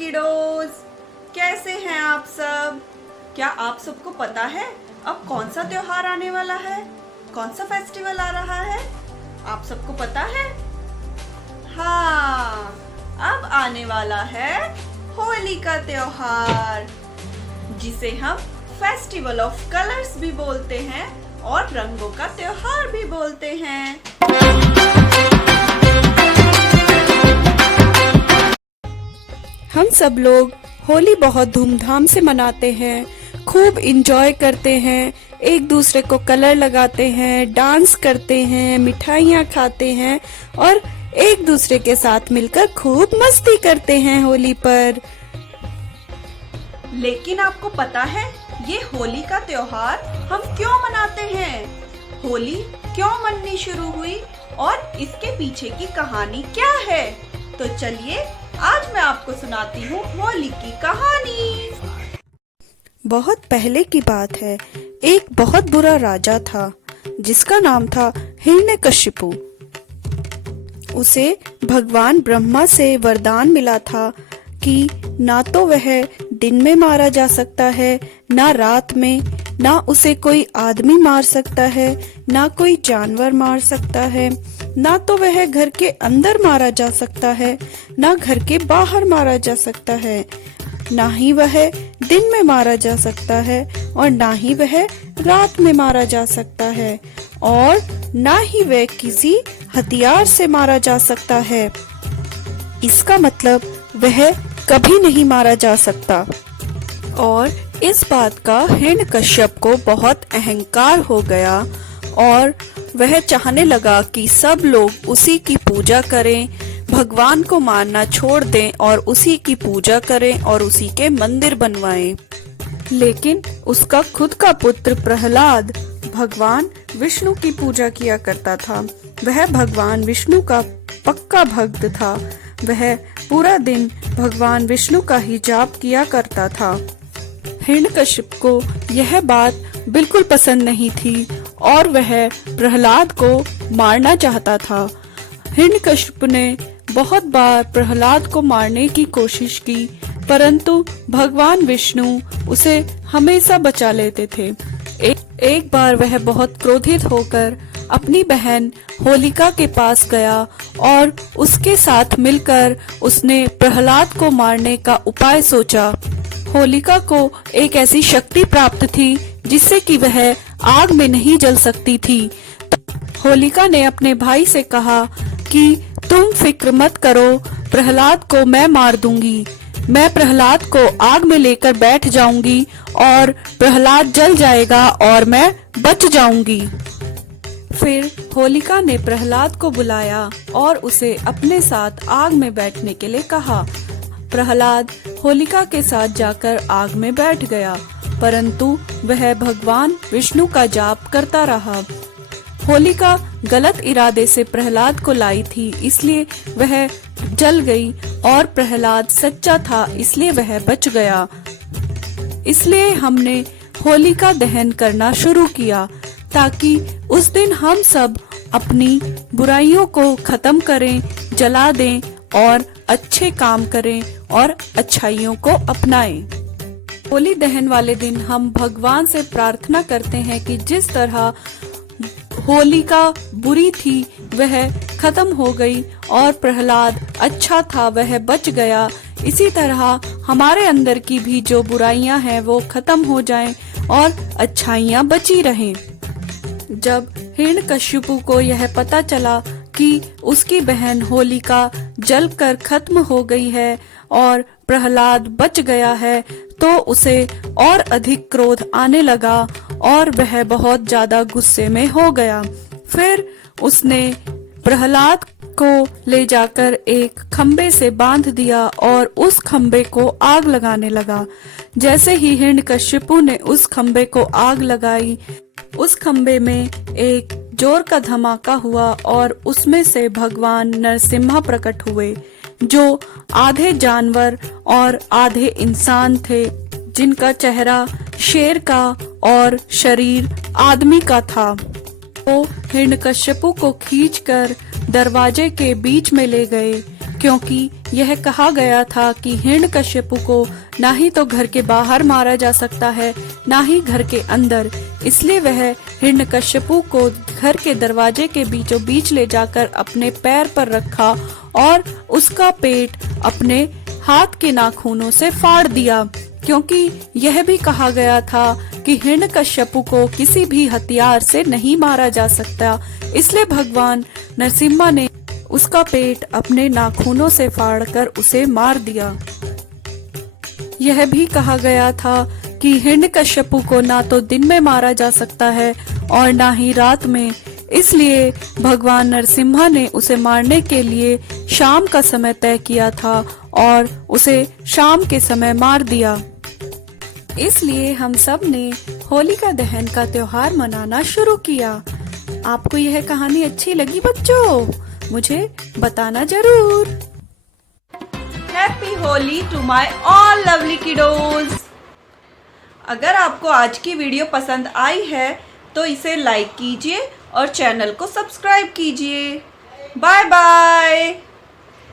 किडोज, कैसे हैं आप सब। क्या आप सबको पता है अब कौन सा त्योहार आने वाला है, कौन सा फेस्टिवल आ रहा है? आप सबको पता है? हाँ, अब आने वाला है होली का त्योहार, जिसे हम फेस्टिवल ऑफ कलर्स भी बोलते हैं और रंगों का त्योहार भी बोलते हैं। हम सब लोग होली बहुत धूमधाम से मनाते हैं, खूब इंजॉय करते हैं, एक दूसरे को कलर लगाते हैं, डांस करते हैं, मिठाइयाँ खाते हैं और एक दूसरे के साथ मिलकर खूब मस्ती करते हैं होली पर। लेकिन आपको पता है ये होली का त्योहार हम क्यों मनाते हैं? होली क्यों मननी शुरू हुई और इसके पीछे की कहानी क्या है? तो चलिए आज मैं आपको सुनाती हूँ होली की कहानी। बहुत पहले की बात है, एक बहुत बुरा राजा था जिसका नाम था हिरण्यकशिपु। उसे भगवान ब्रह्मा से वरदान मिला था कि ना तो वह दिन में मारा जा सकता है, ना रात में, ना उसे कोई आदमी मार सकता है, ना कोई जानवर मार सकता है, ना तो वह घर के अंदर मारा जा सकता है, ना घर के बाहर मारा जा सकता है, ना ही वह दिन में मारा जा सकता है और ना ही वह रात में मारा जा सकता है और ना ही वह किसी हथियार से मारा जा सकता है। इसका मतलब वह कभी नहीं मारा जा सकता। और इस बात का हिरण्यकश्यप को बहुत अहंकार हो गया और वह चाहने लगा कि सब लोग उसी की पूजा करें, भगवान को मानना छोड़ दें और उसी की पूजा करें और उसी के मंदिर बनवाएं। लेकिन उसका खुद का पुत्र प्रहलाद भगवान विष्णु की पूजा किया करता था। वह भगवान विष्णु का पक्का भक्त था। वह पूरा दिन भगवान विष्णु का ही जाप किया करता था। हिरण्यकशिप को यह बात बिल्कुल पसंद नहीं थी और वह प्रहलाद को मारना चाहता था। हिरण्यकशिप ने बहुत बार प्रहलाद को मारने की कोशिश की, परंतु भगवान विष्णु उसे हमेशा बचा लेते थे। एक बार वह बहुत क्रोधित होकर अपनी बहन होलिका के पास गया और उसके साथ मिलकर उसने प्रहलाद को मारने का उपाय सोचा। होलिका को एक ऐसी शक्ति प्राप्त थी जिससे कि वह आग में नहीं जल सकती थी। होलिका ने अपने भाई से कहा कि तुम फिक्र मत करो, प्रहलाद को मैं मार दूंगी। मैं प्रहलाद को आग में लेकर बैठ जाऊंगी और प्रहलाद जल जाएगा और मैं बच जाऊंगी। फिर होलिका ने प्रहलाद को बुलाया और उसे अपने साथ आग में बैठने के लिए कहा। प्रहलाद होलिका के साथ जाकर आग में बैठ गया, परंतु वह भगवान विष्णु का जाप करता रहा। होलिका गलत इरादे से प्रहलाद को लाई थी, इसलिए वह जल गई और प्रहलाद सच्चा था, इसलिए वह बच गया। इसलिए हमने होलिका दहन करना शुरू किया ताकि उस दिन हम सब अपनी बुराइयों को खत्म करें, जला दें और अच्छे काम करें और अच्छाइयों को अपनाएं। होली दहन वाले दिन हम भगवान से प्रार्थना करते हैं कि जिस तरह होलिका बुरी थी वह खत्म हो गई और प्रहलाद अच्छा था वह बच गया, इसी तरह हमारे अंदर की भी जो बुराइयां हैं वो खत्म हो जाएं और अच्छाइयां बची रहें। जब हिरण्यकशिपु को यह पता चला कि उसकी बहन होलिका जलकर खत्म हो गई है और प्रहलाद बच गया है, तो उसे और अधिक क्रोध आने लगा और वह बहुत ज्यादा गुस्से में हो गया। फिर उसने प्रहलाद को ले जाकर एक खम्बे से बांध दिया और उस खम्बे को आग लगाने लगा। जैसे ही हिरण्यकशिपु ने उस खम्बे को आग लगाई, उस खम्बे में एक जोर का धमाका हुआ और उसमें से भगवान नरसिम्हा प्रकट हुए, जो आधे जानवर और आधे इंसान थे, जिनका चेहरा शेर का और शरीर आदमी का था। वो हिरण्यकशिपु को खींचकर दरवाजे के बीच में ले गए, क्योंकि यह कहा गया था कि हिरण्यकश्यपु को ना ही तो घर के बाहर मारा जा सकता है, ना ही घर के अंदर। इसलिए वह हिरण्यकश्यपु को घर के दरवाजे के बीचों बीच ले जाकर अपने पैर पर रखा और उसका पेट अपने हाथ के नाखूनों से फाड़ दिया, क्योंकि यह भी कहा गया था कि हिरण्यकश्यपु को किसी भी हथियार से नहीं मारा जा सकता। इसलिए भगवान नरसिम्हा ने उसका पेट अपने नाखूनों से फाड़कर उसे मार दिया। यह भी कहा गया था कि हिरण्यकश्यपु को ना तो दिन में मारा जा सकता है और ना ही रात में। इसलिए भगवान नरसिम्हा ने उसे मारने के लिए शाम का समय तय किया था और उसे शाम के समय मार दिया। इसलिए हम सब ने होलिका दहन का त्योहार मनाना शुरू किया। आपको यह कहानी अच्छी लगी बच्चों? मुझे बताना जरूर। Happy Holi to my all lovely kiddos. अगर आपको आज की वीडियो पसंद आई है तो इसे लाइक कीजिए और चैनल को सब्सक्राइब कीजिए। Bye bye.